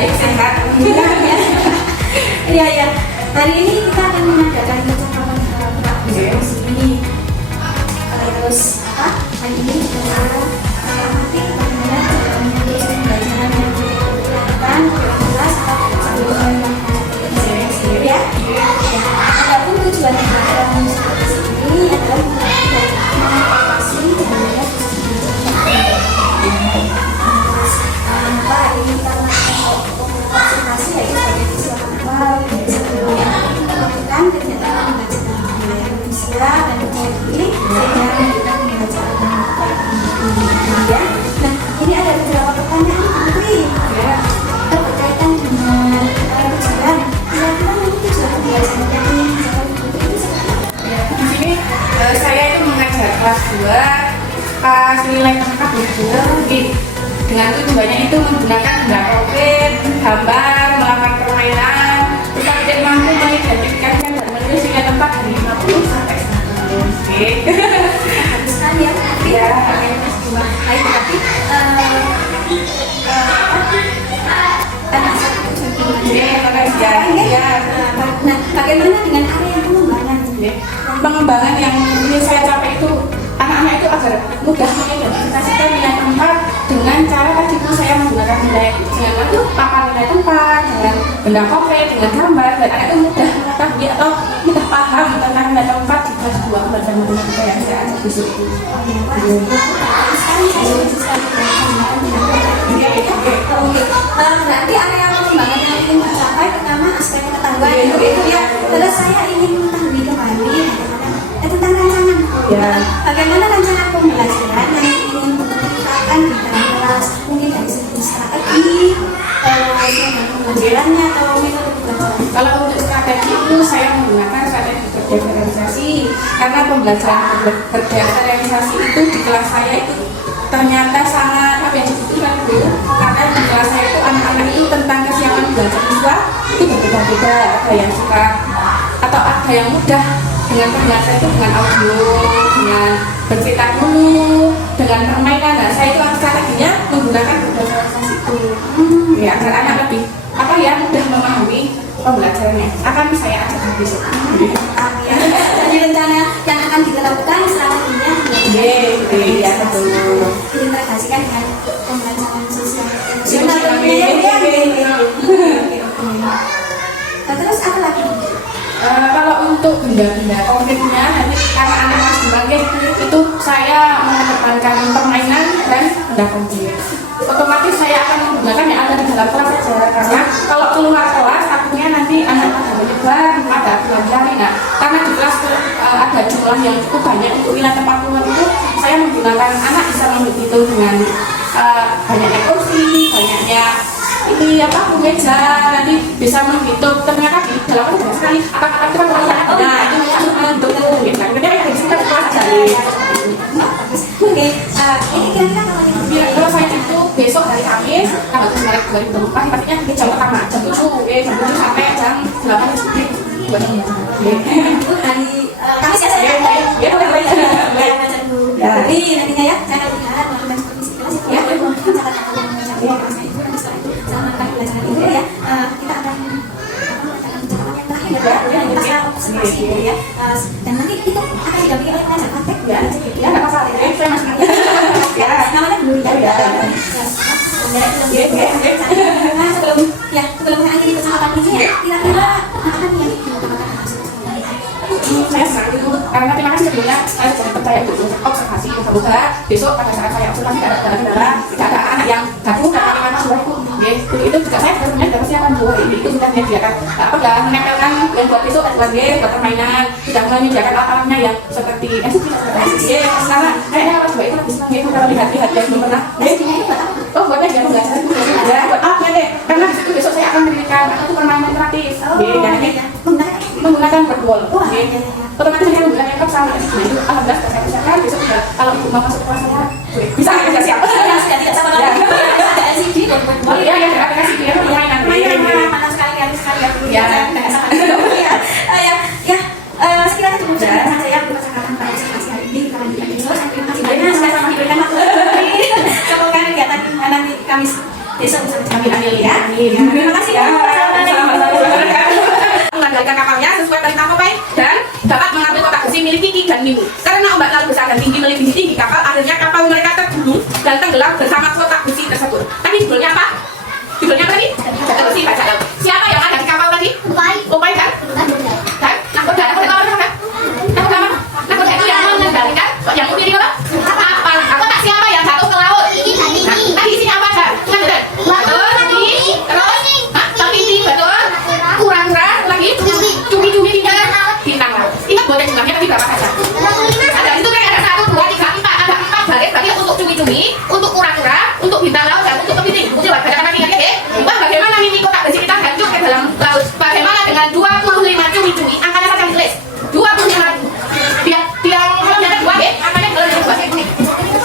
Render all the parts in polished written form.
baik sehat. Iya ya. Hari ini kita akan mengadakan percakapan Pak ini. Terus apa? Hari ini kita amati bagaimana cara menulis pembelajaran yang dilakukan kelas sebelum sendiri ya. Adapun tujuan pembelajaran ini adalah mengawasi dan melihat ini kita melakukan konsultasi yaitu sebagai siswa awal melakukan kegiatan pembelajaran budaya Indonesia dan teknologi sehingga kita pembelajaran ya. Nah, ini ada beberapa pertanyaan Putri ya berkaitan dengan tujuan. Kira-kira nanti tujuan pembelajaran ini Di sini saya itu mengajar kelas 2 pas nilai lengkap dengan tujuannya itu menggunakan benda konkret, gambar, melakukan permainan, kita tidak mampu mengidentifikasikan dan menulis nilai tempat dari 50 sampai 100. bagus sekali ya Putri ya. Baik, tapi nah, bagaimana dengan area pengembangan? Pengembangan yang ingin saya capai itu anak-anak itu agar mudah mengidentifikasikan nilai tempat dengan cara tadi itu saya menggunakan nilai dengan itu papan nilai tempat dengan benda konkret dengan gambar dan anak itu mudah mengetahui atau mudah paham tentang nilai tempat jika sebuah pembelajaran matematika yang saya ajak besok itu. Berarti area pengembangan yang ingin dicapai pertama aspek pengetahuan itu ya. Terus saya ingin mengetahui kembali tentang rancangan. Bagaimana rancangan pembelajaran yang ingin diterapkan di dalam kelas, mungkin dari segi strategi, pembelajarannya atau metode pembelajaran. Kalau untuk strategi itu saya menggunakan strategi berdifferensiasi karena pembelajaran berdifferensiasi itu di kelas saya itu ternyata sangat apa yang disebutkan Bu, karena di kelas saya itu anak-anak itu tentang kesiapan belajar siswa itu berbeda-beda, ada yang suka atau ada yang mudah dengan pembelajaran itu dengan audio, dengan bercerita dulu, dengan permainan. Nah, saya itu strateginya menggunakan berdifferensiasi itu ya agar anak lebih apa ya mudah memahami pembelajarannya. Akan saya ajak besok. Jadi rencana yang akan diterapkan strateginya ya betul. diintegrasikan dengan pembelajaran sosial terus apa lagi? Kalau untuk benda-benda konkretnya nanti karena anak Mas Bangkit itu saya mengedepankan permainan dan benda konkret. Otomatis saya akan menggunakan yang ada di dalam kelas saja karena kalau keluar kelas takutnya nanti anak ada menyebar, ada pelajari. Nah, karena di kelas ada jumlah yang cukup banyak untuk wilayah tempat keluar itu saya menggunakan anak bisa menghitung dengan banyaknya kursi, banyaknya ini apa meja nanti bisa menghitung ternyata di dalam banyak sekali kata-kata itu kan banyak. Nah, itu untuk kita kemudian yang kita pelajari. Oke, ini kira-kira kalau saya itu besok hari Kamis tanggal 9 2024 pastinya di jam pertama jam 7 sampai jam 8 sore buat hari Kamis ya saya jadi nantinya ya saya akan lihat melakukan komisi kelas ya sama pelajaran itu ya kita akan yang terakhir ya kita observasi ya dan nanti itu akan didampingi oleh pelajar praktek ya nggak masalah ya saya masih ya namanya dulu ya sebelum saya akhiri percakapan ini ya kira-kira apa nih yang saya senang karena terima kasih sebelumnya saya sudah percaya untuk observasi semoga besok pada saat saya observasi tidak ada kendala tidak ada anak yang gabung dan kalimat suaraku itu juga saya sebenarnya sudah persiapan buat itu sudah menyediakan apa sudah menempelkan yang buat besok buat buat permainan sudah menyediakan alat-alatnya yang seperti karena kayaknya kalau buat itu lebih senang ya kalau lihat-lihat yang belum pernah buatnya dia pembelajaran ya buat apa deh karena itu besok saya akan memberikan itu permainan gratis menggunakan virtual otomatis saya menggunakan laptop sama itu alhamdulillah saya persiapkan besok juga kalau ibu mau masuk kelas saya bisa siap tidak sama lagi ada LCD dan oh iya ya ada aplikasi dia permainan mana sekali ya sekiranya cukup saja saya percakapan pada kesempatan hari ini kita lanjutkan besok saya terima kasih banyak sudah sama diberikan waktu semoga kegiatan anak Kamis besok bisa mencapai ya dengan kapalnya sesuai perintah Popeye dan dapat mengambil kotak besi milik Kiki dan Mimi. Karena ombak laut besar dan tinggi melebihi tinggi kapal, akhirnya kapal mereka tergulung dan tenggelam bersama kotak besi tersebut. Tapi judulnya apa? Judulnya apa nih? Kotak besi baca laut. Siapa yang ada di kapal tadi? Popeye kan? Dan nakoda apa? Nakoda itu yang mengendalikan, yang memiliki apa? Kapal. Kotak siapa yang jatuh ke laut? Nah, tadi isinya apa aja? Betul. Terus, kepiting, betul. Kura-kura, lagi cumi-cumi bintang laut. Ingat boleh jumlahnya tadi berapa saja? Ada itu kan ada 1, 2, 3, 4. Ada 4 baris berarti untuk cumi-cumi, untuk kura-kura, untuk bintang laut dan untuk kepiting. Mungkin bacakan lagi ya. Wah, bagaimana mini kotak besi kita hancur ke dalam laut? Bagaimana dengan 25 cumi-cumi? Angkanya saja ditulis. 25. Biar kalau ada 2 ya, angkanya kalau ada 2 ya.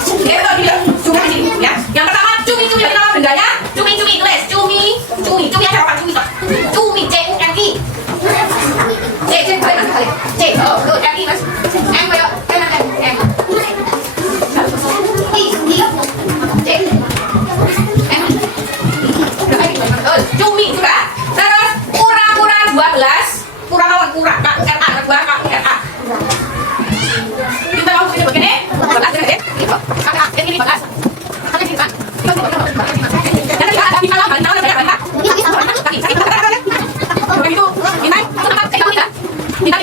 Oke, kalau dia cuma di sini ya. Yang pertama cumi-cumi dari nama bendanya. Cumi-cumi tulis. Cumi ada apa? Cumi C-U-M-I. C boleh mas kali. C. Oh, good. M-I mas. M kayak M. C. M. Cumi juga. Terus kura-kura 12. Kura lawan kura. K-U-R-A. Kedua K-U-R-A. Kita mau punya begini. 12 ya. Ini 12. Ada di mana? Ada di dalam banyak. Begitu, ini tempat kita kita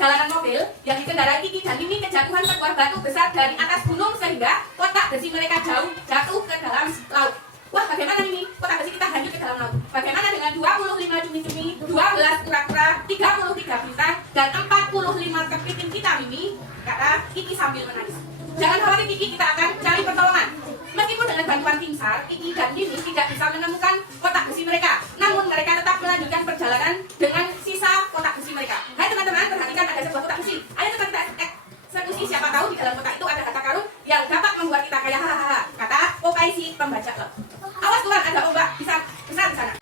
perjalanan mobil yang dikendarai Kiki dan Mimi kejatuhan sebuah batu besar dari atas gunung sehingga kotak besi mereka jatuh ke dalam laut. Wah, bagaimana Mimi? Kotak besi kita hanyut ke dalam laut. Bagaimana dengan 25 cumi-cumi, 12 kura-kura, 33 bintang, dan 45 kepiting kita, Mimi? Kata Kiki sambil menangis. Jangan khawatir Kiki, kita akan cari pertolongan. Meskipun dengan bantuan tim SAR, Kiki dan Mimi tidak bisa menemukan kotak besi mereka. Namun mereka tetap melanjutkan perjalanan dengan sisa kotak besi mereka. Hai teman-teman, perhatikan ada sebuah kotak besi. Ayo cepat kita eksekusi, siapa tahu di dalam kotak itu ada kata karun yang dapat membuat kita kaya hahaha. Kata Popeye si pembaca laut. Awas Tuhan, ada ombak besar di sana.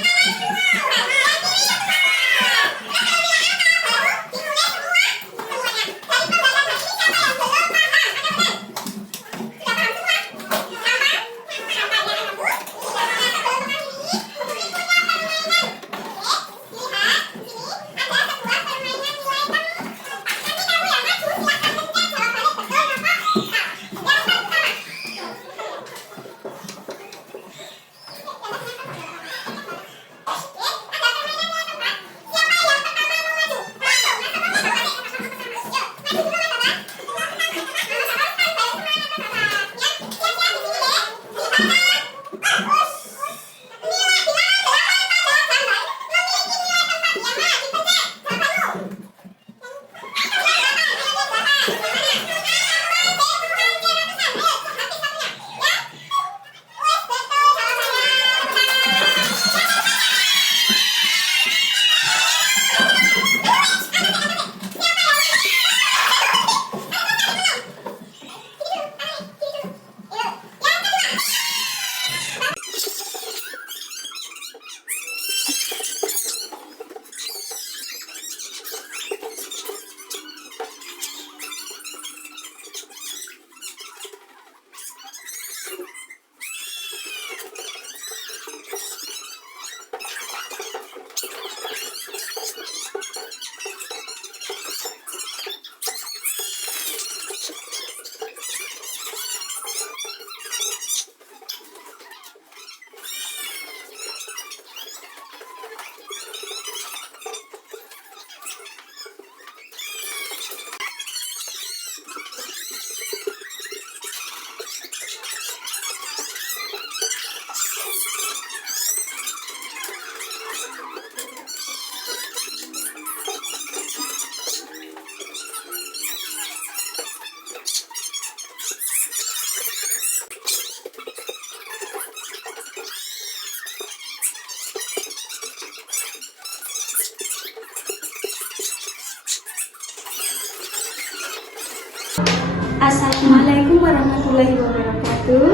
Assalamualaikum warahmatullahi wabarakatuh.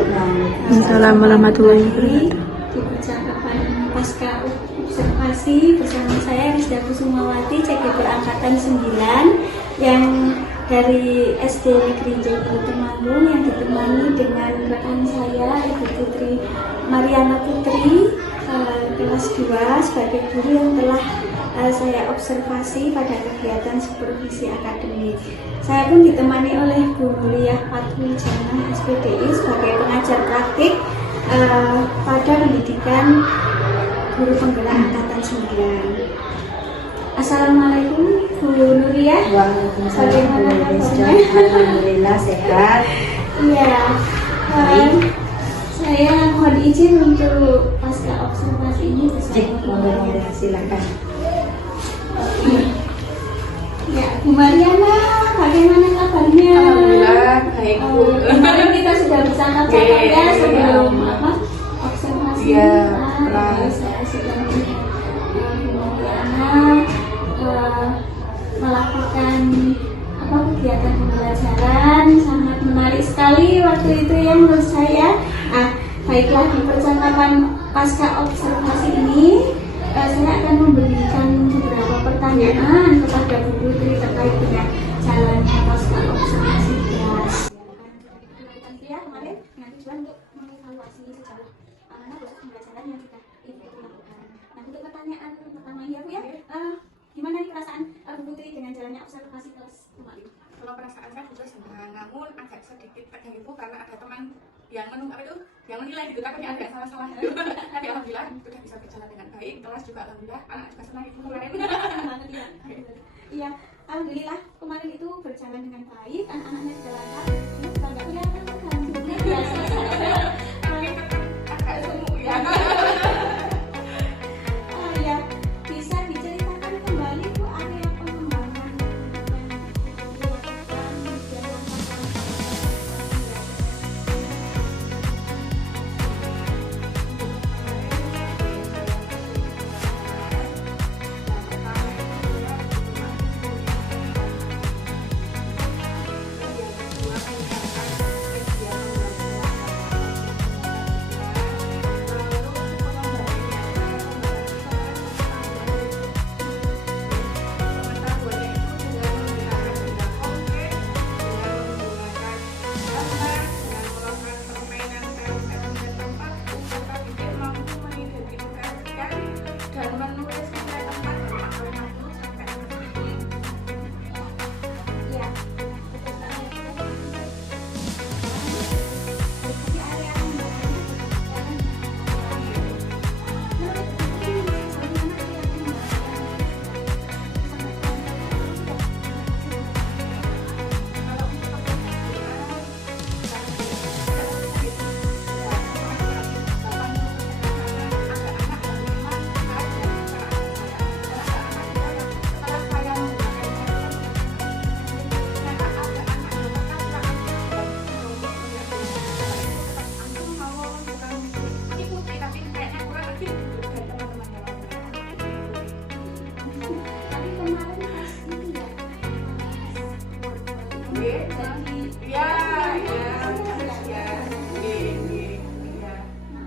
Assalamualaikum warahmatullahi wabarakatuh. Di percakapan pasca observasi bersama saya Rizda Kusumawati, CGP Angkatan 9 yang dari SD Negeri Jaya Temanggung yang ditemani dengan rekan saya Ibu Putri Mariana Putri kelas 2 sebagai guru yang telah saya observasi pada kegiatan supervisi akademik. Saya pun ditemani oleh Bu Mulyah Patwijana SPDI sebagai pengajar praktik pada pendidikan guru penggerak angkatan 9. Assalamualaikum Bu Nuriyah. Waalaikumsalam. Alhamdulillah sehat. Iya. Saya mohon izin untuk pasca observasi ini bersama Silakan. Ya, Bu Mariana, bagaimana kabarnya? Alhamdulillah baik Bu. Kemarin kita sudah bercakap-cakap ya sebelum observasi. Iya, Saya sudah melihat Bu Mariana melakukan kegiatan pembelajaran sangat menarik sekali waktu itu ya menurut saya. Baiklah, di percakapan pasca observasi ini saya akan memberikan beberapa pertanyaan kepada Bu Putri terkait dengan jalannya pasca observasi kelas. Ya, kemarin dengan tujuan untuk mengevaluasi sejauh mana proses pembelajaran yang sudah Ibu lakukan. Nah, untuk pertanyaan pertama ya Bu ya, gimana nih perasaan Bu Putri dengan jalannya observasi kelas kemarin? Kalau perasaan saya juga senang, namun agak sedikit tegang Ibu karena ada teman yang yang menilai gitu, takutnya ada salah-salah. Tapi alhamdulillah sudah bisa berjalan dengan baik. Kelas juga alhamdulillah, anak juga senang Ibu kemarin. Iya, alhamdulillah kemarin itu berjalan dengan baik, anak-anaknya sudah lancar. Kalau nggak kelihatan kan hancurnya biasa saja. Agak semu ya. Oh ya, bisa diceritakan kembali Bu area pengembangan yang dilakukan dan dan menulis nilai tempat dari angka 50 sampai angka 100. ya, betul banget. Jadi area pengembangan menurut ini bagaimana area Kalau untuk tapi kemarin pas ini ya,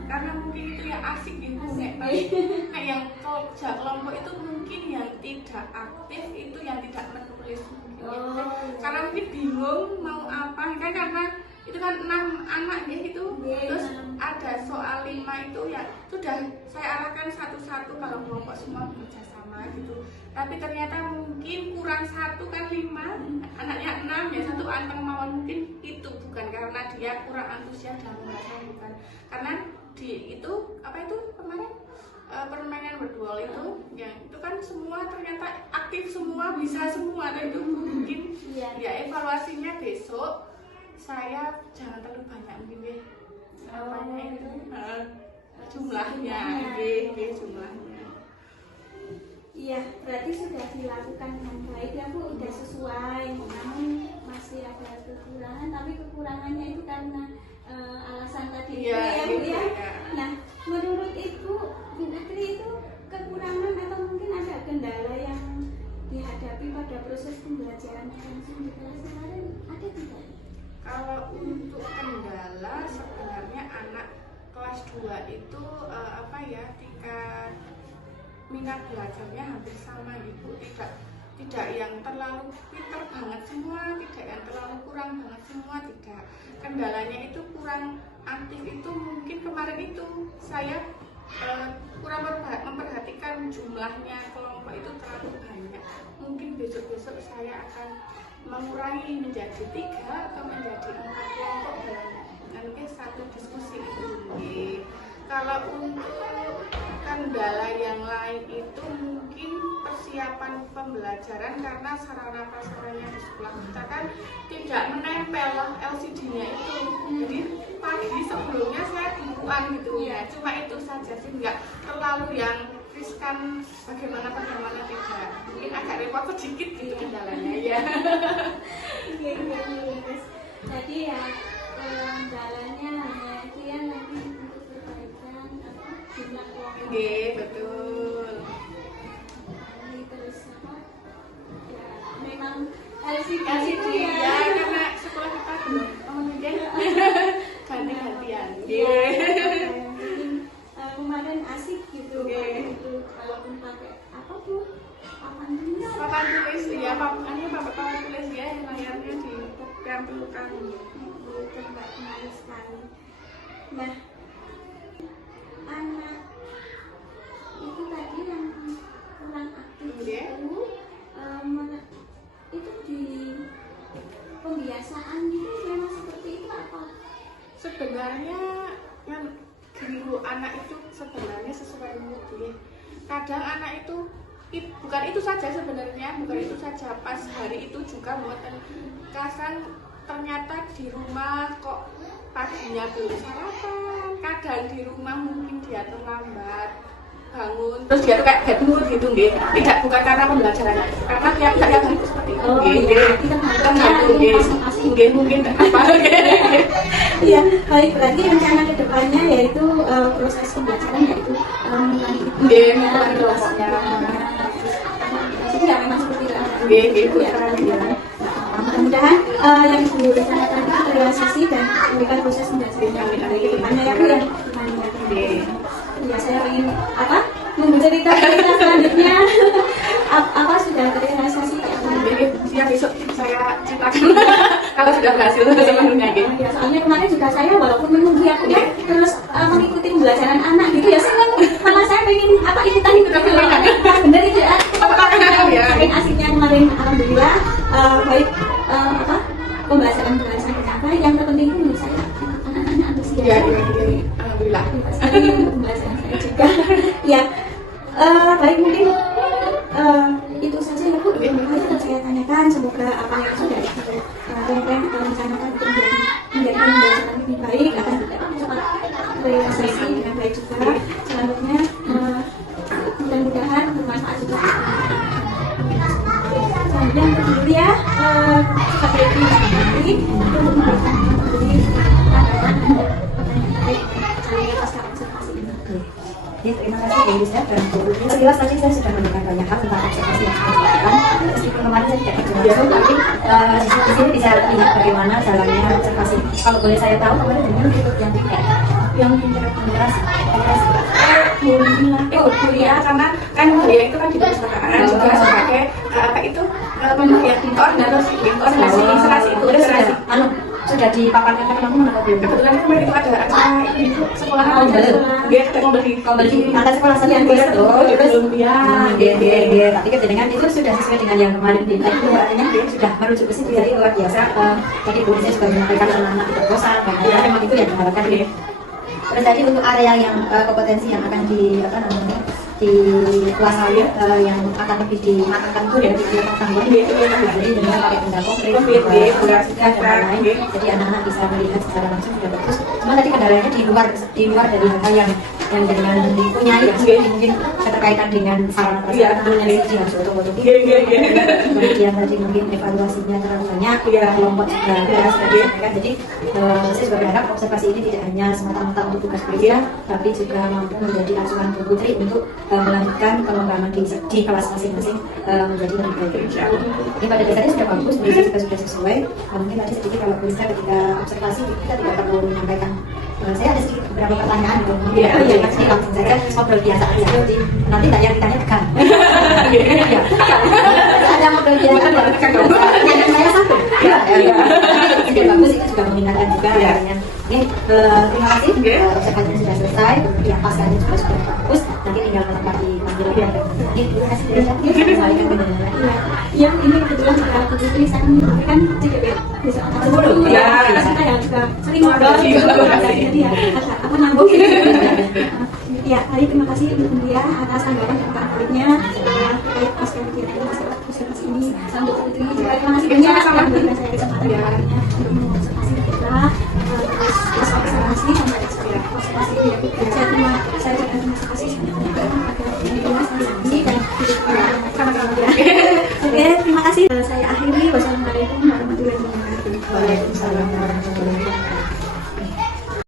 karena mungkin itu yang asik gitu kayak yang kerja kelompok itu mungkin yang tidak aktif itu yang tidak menulis mungkin ya. Karena mungkin bingung mau apa kan karena itu kan 6 anak ya itu terus ada soal 5 itu ya sudah saya arahkan satu-satu kalau kelompok semua bekerja sama gitu tapi ternyata mungkin kurang 1 kan 5 anaknya 6 ya 1 anteng mawon mungkin itu bukan karena dia kurang antusias dan merasa bukan karena di itu apa itu kemarin permainan berdual itu yang itu kan semua ternyata aktif semua bisa semua dan itu mungkin ya evaluasinya besok saya jangan terlalu banyak mungkin ya apanya itu jumlahnya jumlahnya. iya berarti sudah dilakukan dengan baik ya Bu, sudah sesuai, namun masih ada kekurangan, tapi kekurangannya itu karena alasan tadi itu ya Bu gitu, ya. ya. Nah menurut Ibu Bintri itu kekurangan atau mungkin ada kendala yang dihadapi pada proses pembelajaran langsung di kelas kemarin ada tidak? Kalau untuk kendala sebenarnya anak kelas 2 itu apa ya tingkat minat belajarnya hampir sama Ibu, tidak yang terlalu pinter banget semua, tidak yang terlalu kurang banget semua, tidak. Kendalanya itu kurang aktif itu mungkin kemarin itu saya kurang memperhatikan jumlahnya kelompok itu terlalu banyak. Mungkin besok-besok saya akan mengurangi menjadi 3 atau menjadi 4 kelompok dan mungkin satu diskusi itu. Kalau untuk kendala yang lain itu mungkin persiapan pembelajaran karena sarana prasarana di sekolah kita kan tidak menempel LCD-nya itu. Jadi pagi sebelumnya saya bukuan gitu ya. Cuma itu saja sih, nggak terlalu yang riskan bagaimana tidak. Mungkin agak repot sedikit gitu kendalanya ya. Iya guys. Jadi ya kendalanya hanya itu ya nanti untuk perbaikan jumlah kelompok. Betul. Terus apa? Ya memang LCD Ya karena sekolah kita belum memenuhi ganti-gantian. Kemarin asik gitu. Itu walaupun pakai apa Bu? Papan tulis. Papan tulis ya, papan tulis ya yang layarnya ditempelkan. Itu Mbak menarik sekali. Nah, anak itu tadi yang kurang aktif itu di pembiasaan gitu memang seperti itu apa? Sebenarnya yang guru anak itu sebenarnya sesuai mood ya. Kadang anak itu bukan itu saja sebenarnya, bukan itu saja. Pas hari itu juga buatan kasan ternyata di rumah kok paginya belum sarapan, kadang di rumah mungkin dia terlambat bangun, terus dia tuh kayak bad mood gitu nggih. Tidak, bukan karena pembelajarannya, karena tiap hari itu seperti itu nggih. Nggih, mungkin apa nggih. Iya, baik, berarti rencana ke depannya yaitu proses pembelajaran yaitu Nggih, mulai kelompoknya. Jadi ya memang seperti itu. Nggih, gitu Ya. Mudah-mudahan yang Ibu rencanakan itu terrealisasi dan memberikan proses pembelajaran yang baik ke depannya ya Bu ya. Ya saya ingin menunggu cerita selanjutnya apa sudah terrealisasi ya. Siap, besok saya ceritakan kalau sudah berhasil sebenarnya gitu. Ya, soalnya kemarin juga saya walaupun menunggu ya Bu ya terus mengikuti pembelajaran anak gitu ya senang, malah saya pengen ikutan bener itu ya. Saking asiknya kemarin alhamdulillah baik pembelajaran apa yang terpenting itu menurut saya anak-anak antusias. Ya, alhamdulillah. Pembelajaran saya juga. Ya, baik mungkin itu saja ya Bu. Yang saya tanyakan, semoga apa yang sudah Ren rencanakan untuk menjadi pembelajaran lebih baik akan dapat terrealisasi dengan baik juga. Selanjutnya mudah-mudahan bermanfaat juga. Selanjutnya untuk dulu ya sebagai ini untuk memberikan Ya, terima kasih Bu Lisa dan Bu Lisa. Sekilas tadi saya sudah memberikan banyak hal tentang observasi yang saya lakukan. Meskipun kemarin saya tidak berjelasan, tapi di sini bisa terlihat bagaimana jalannya observasi. Kalau boleh saya tahu, kemarin dengan YouTube yang tidak yang generasi. Kuliah karena kan kuliah itu kan di perpustakaan juga sebagai koordinasi itu Sudah dipaparkan kan kamu atau belum? kebetulan kemarin itu ada acara itu sekolah Kembali ada sekolah saya terus terus ya tapi dengan itu sudah sesuai dengan yang kemarin di itu artinya sudah merujuk ke situ jadi luar biasa. Tadi Bu Lisa sudah menyampaikan anak-anak berkosa dan memang itu yang diharapkan. Terus tadi untuk area yang kompetensi yang akan dikuasai yang akan lebih dimatangkan itu ya di pengetahuan jadi dengan pakai benda konkret dan lain-lain jadi anak-anak bisa melihat secara langsung sudah bagus. Cuma tadi kendalanya di luar dari hal yang dengan dipunyai ya mungkin keterkaitan dengan sarana prasarana yang harus foto-foto kemudian tadi mungkin evaluasinya terlalu banyak kelompok juga jadi saya juga berharap observasi ini tidak hanya semata-mata untuk tugas kuliah tapi juga mampu menjadi acuan Bu Putri untuk melanjutkan pengembangan di kelas masing-masing menjadi lebih baik. Jadi pada dasarnya sudah bagus, bisa juga sudah sesuai. Mungkin tadi sedikit kalau bisa ketika observasi kita tidak perlu menyampaikan. Saya ada sedikit beberapa pertanyaan gitu. Pasti langsung saja ngobrol biasa aja. Jadi nanti tanya tekan. Ada ngobrol biasa tekan. Yang saya satu. Sudah bagus itu juga mengingatkan juga. Oke, terima kasih. Observasinya sudah selesai. Yang pasarnya juga sudah bagus. Nanti tinggal menempati panggilan. Terima kasih. Yang ini kebetulan sekarang Putri saya memberikan CGP besok sebelum kita ya juga sering ngobrol jadi ya apa nyambung ya. Terima kasih Ibu ya atas tanggapan dan konfliknya terkait pas kegiatan observasi ini. Sampai Putri terima kasih banyak. Saya kesempatan